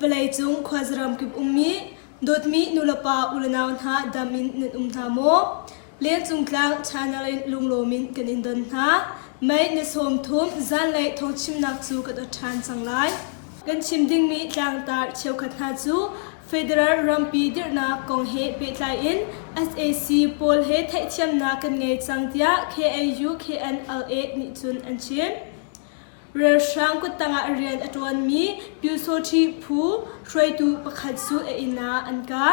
เวลาจุงควาจรำกิบมีดดมีนุลปาอุลนาวนาดามินนินนาโมเลี้ยงจุงกลางชานาลินลุงโลมินกันอินดนนาไม่ในสมทุมจันเลยทงชิมนักจูกัดทานสังไลกันชิมดิ้งมีจางตาเชียวขัดนาจูเฟเดรัลรัมปีดิร์นากองเฮเปตไลอิน SAC โพลเฮไทเชียมนากันไงจังเดีย KAU KNLA นิจุนอันชิมเรือช่างกุตังอาเรียนอัตวันมีพิวโซทีผู้ช่วยดูประคัดสูเอินาอันกา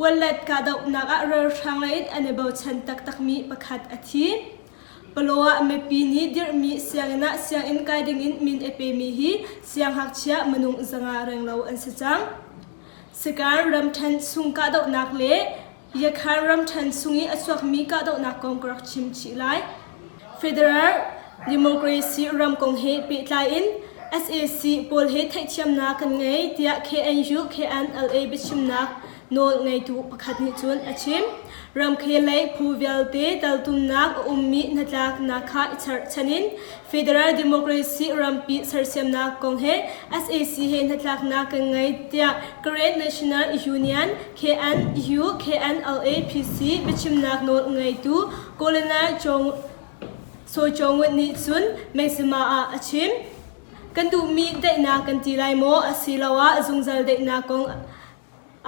วันเล็ดกาดอกนักเรือช่างเลยอันเบาชันตักมีประคัดอาทิปลัวเมปีนี้เดี๋ยวมีเสียงนะเสียงอินกายดิ่งอินมินเอเปมีฮีเสียงหักเชียมนุงจังอาเริงเราอันสิจังสการรำทันสุงกาดอกนักเล่ยาคารรำทันสุงีอสวกมีกาดอกนักกองกรักชิมชิไลเฟเดรัลDemocracy รำกองเฮปีไลอิน SAC โพลเฮไทเชียมนากันไงเดีย KNU KNLA บิชิมนักโนไงตูประคัดนิจุนอาชิมรำเคลัยผู้เวลเตดัลตุมนักมีนัดลักนักข้าอิจฉานิน Federal Democracy รำปีเสร์เชียมนักกองเฮ SAC เฮนัดลักนักกันไงเดีย Great National Union KNU KNLA PC บิชิมนักโนไงตูโกลนาจงโซจงวันนี้ซุนไม่สมาอาชิมกันดูมีได้นากันทีไรโมอาศิลาวะจุงจัลได้นากง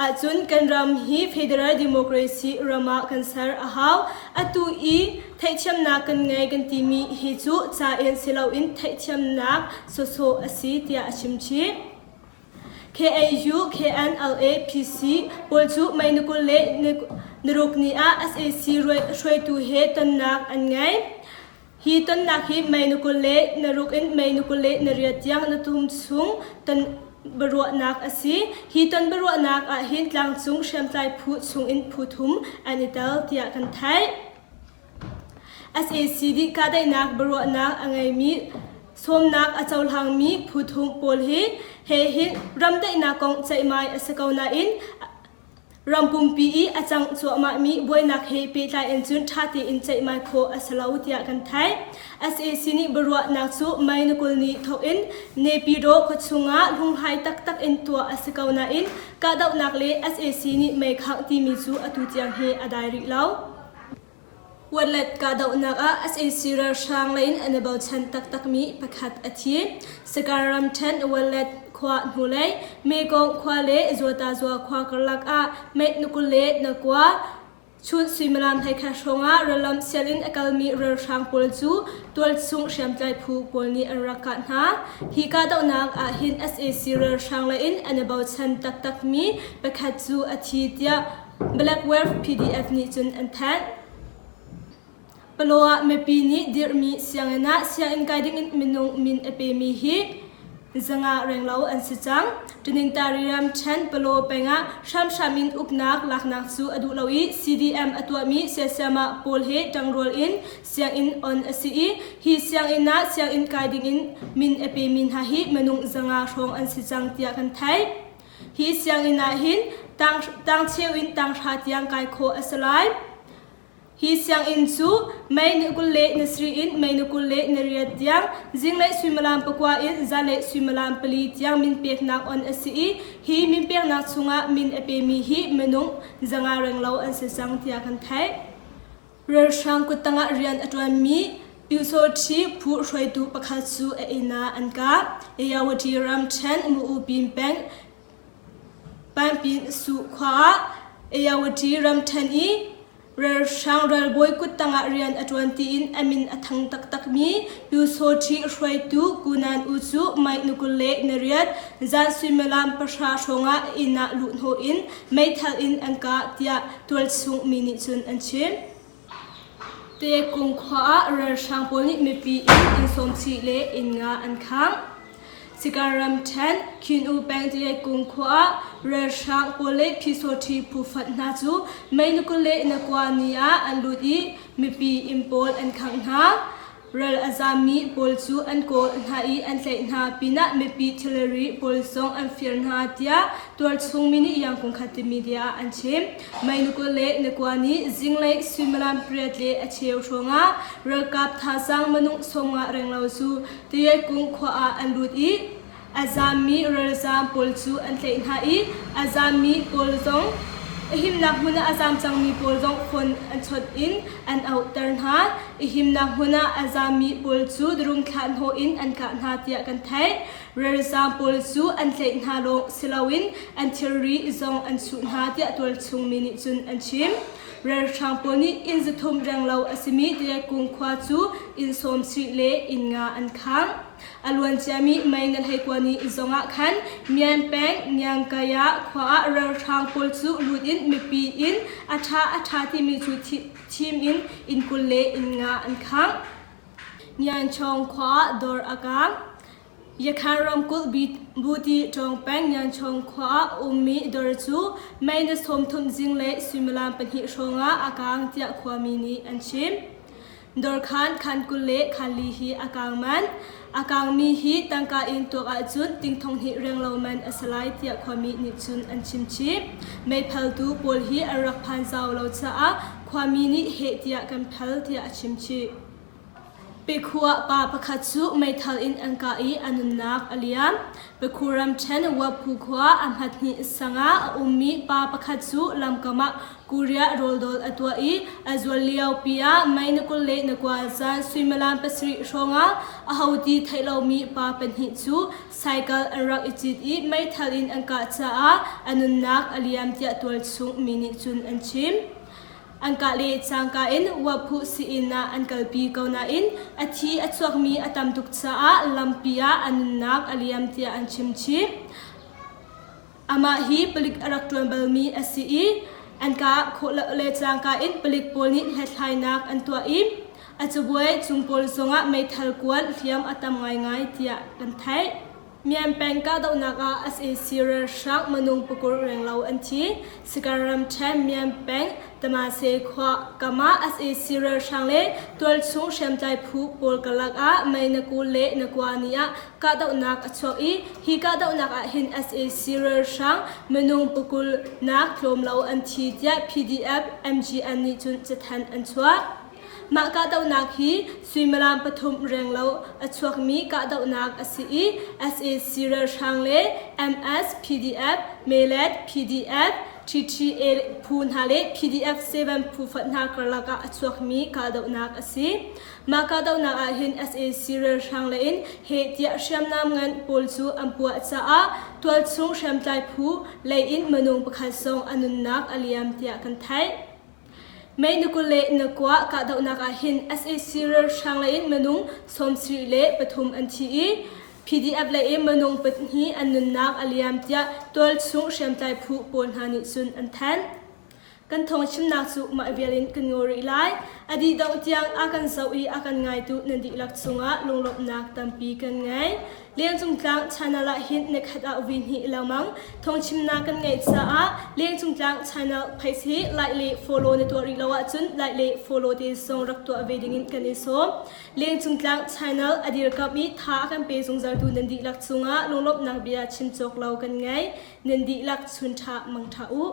อาจุนกันรำฮี Federal Democracy รามากันสารอาหาวอตูอีไทยเชื่อมนากันไงกันทีมีฮิจูจ่าเอ็นศิลาวินไทยเชื่อมนักโซโซอาศิเตียอาชิมชี KAU KNLA PC บอลจูไม่นุกุเลนรุกนีอา SAC ช่วยตูเฮตันนักอันไงฮีตันนักฮีไม่นุกุเลนรุกอินไม่นุกุเลนเรียดยังนตุมซุงตันบรัวนักอาศิฮีตันบรัวนักหินลังซุงเชมไตพูดซุงอินพูทุมอันนี้เตลเตียกันไทย SAC ดีกาได้นักบรัวนักอังไงมีสมนักอาจารย์หางมีพูทุมโพลฮีเฮหินรำได้นักกองใจไม้สกาวนาอินรำปุ่มปีอาจารย์สวมามีบวยนักเฮปีไลเอ็นจุนท่าตีอินใจไม่โคอาสลาวเตียกันไทย SAC นี่บรัวนักสูไม่นุกุลนี้ทอินเนปิโดขดสุงะลุงไฮตักอินตัวอาสกาวนาอินกาดาวนักเล SAC นี่ไม่ขังที่มีสูอตุเจียงเฮอดายริลาววันเล็ดกาดาวนักSAC เรือช่างเลนอันเบาชันตักมีประคัดอาทิตย์สการรำเชนวันเล็ดควาหูเลยเมกองควาเล่จัวตาจัวควากลักเมนุกุเล่นักว่าชุดสิมลามไทยคาชงเรลัมเซลินอากามีเรือช่างปลจูตัวซุงเชียมใจผู้ปลนี้อันรักกันฮะฮิกาดาวนักหิน SAC เรือช่างเลนอันเบาชันตักมีประคัดจูอาทิตย์ Black Wave PDF นี่จุนอันแทนปลัวเมปีนี้เดียร์มีเสียงนะเสียงอินกายดิ้งอินมินุงมินเอเปมีฮีจังอาเริงเล่าอันสิจังจุนิงตาริรำเชนปลัวเปงะชามินอุกนักลักนักสูอดุลาวี CDM อตัวมีเสียสมาโพลเฮจังโรลอินเสียงอินออนอซีฮีเสียงอินนะเสียงอินกายดิ้งอินมินเอเปมินฮาฮีมินุงจังอาชงอันสิจังเตียกันไทยฮีเสียงอินนะหินตังเชวินตังชาติยังกายโคอัสไลฮีเสียงอินซูไม่นุกุเลนสรีอินไม่นุกุเลนเรียดยังจิงเลสวิมลามปกว่าอินจันเลสวิมลามปลียังมินเปียกนักออนอซีฮีมินเปียกนักสุงะมินเอเปมีฮีเมนุงจังอาเริงเล่าอันเสสังเทียกันไทยเรือช่างกุตังอาเรียนอัตวันมีปิวโซชีผู้ช่วยดูประคัดสูเอนาอันกาเอยาวดีรำเชนมูอุบินแปงปันปินสุขวาเอยาวดีรำเชนอีเรือช่างเรือบอยกุตังอาเรียนอัตวันตีอินอามินอัทังตักมีปิวโซชีช่วยดูกุนันอุจุไม่นุกุเลนเรียดจันสวิมลามประชาชงะอินาลุนโฮอินไม่ทัลอินอังกาเตียตัวสุงมินิจุนอันเชมเตะกุงขวาเรือช่างปนิมีปีอินสมชีเลอินงาอันคังสิการรำเชนคินอูแบงเตะกุงขวาเรือช่างปนิพิโซทีผู้ฟัดนาจูไม่นุกุเลนกวานีอาอันลุดีมีปีอิมโพลอันคังฮาเรืออาซามีปอลจูอันโกอันหาอีอันเตนหาปีน่ามีปีเทเลรีปอลซงอันฟิร์นหาเตียตัวชงมินิยังคงขัดมีเดียอันเชมไม่นุกุเลนกวานีจิงเลสวิมลามเปรียดเลอเชียวชงะเรือกับท่าสังมนุษย์สงะเริงเราจูเตะกุงขวาอันลุดี azami razam polchu an tlei na I azami polzong ihim nak huna azam changmi polzong phon an chot in an outer na ihim nak huna azami polchu drung khan ho in an ka na tia kan thai razam polchu an tlei na long silawin an theory zong an chu na tia tol chung mini chun an chim rer chang poni in zathum rang lau asimi tia kung khwa chu in som sri le in nga an khang alwan chami mainal haikwani zonga khan mian peng nyang kaya khwa rer chang pol chu ludin mipi in atha ti mi chu thim in kulle in nga an khang nyan chong khwa dor akang yakharam kul buti chong peng nyan chong khwa ummi dor chu maina som thum jingle simulam panhi shonga akang tia khwami ni anchim dor khan kulle khali hi akang man akang mi hi tangka in to a chun ting thong hi renglo man asalai tia khwami ni chun anchim chi mai phaltu pol hi arak phan zaw lo cha a khwami ni he tia kan phal tia achim chi Pekhuwa pa pakhatsu mai thal in anka I anunak aliam Pekhuram chen wapu khwa amhatni sanga ummi pa pakhatsu lamkama kuria roldol atwa I azwal liaw pia mai nakul le nakwa zan suimalan pasri shonga ahauti thailaw mi pa panhi chu cycle arak ichit I mai thal in anka cha a anunak aliam tia tol chung mini chun anchim Angka le changka in wapu si ina angkal pi kauna in athi achuak mi atam tuk cha a lampia anunak aliam tia anchimchi ama hi pelik arak tuambal mi asi I angka khola le changka in pelik polni headlinak antwa I achubuai chungpol songa mai thal kwal thiam atam ngai tia kan thai mian peng ka dau naka as a serial shark manung pukur renglau anthi sikaram chan mian peng tama se khwa kama as a serial shark le tol chung shem tai phu pol kalak a mai na ku le na kwania ka dau nak achok I hi ka dau nak a hin as a serial shark manung pukul nak thlom lau anthi tia PDF MGN ni chun chathan anchwa ma ka dau nak hi suimalam pathum renglo achuak mi ka dau nak asi I SA serial shangle MS PDF melet PDF 33A phun hale PDF 7 phu fatna karlaka achuak mi ka dau nak asi ma ka dau nak a hin SA serial shangle in he tia sham nam ngan pol chu ampua cha a tol chung sham tai phu lei in manung pakhat song anun nak aliam tia kan thai May nukule nakwa ka daw naka hin SA serial shangla in manung somsri le pathum anthi I PDF la e manung pathi anunak aliam tia tol chung shem tai phu pon hani sun anthan kan thong chim nak chu ma velin kan ngori lai adi dong tiang akan sawi akan ngai tu nandi lak chunga lunglop nak tampi kan ngai lian chung tlang channel la hin ne khata win hi lamang thong chim na kan ngai cha a lian chung tlang channel phais hi like le follow ne to ri lawa chun like le follow te song rak to avading in kan so lian chung tlang channel adir ka mi tha kan pe chung jar tu nandi lak chunga lunglop nak bia chim chok law kan ngai nandi lak chun tha mang tha u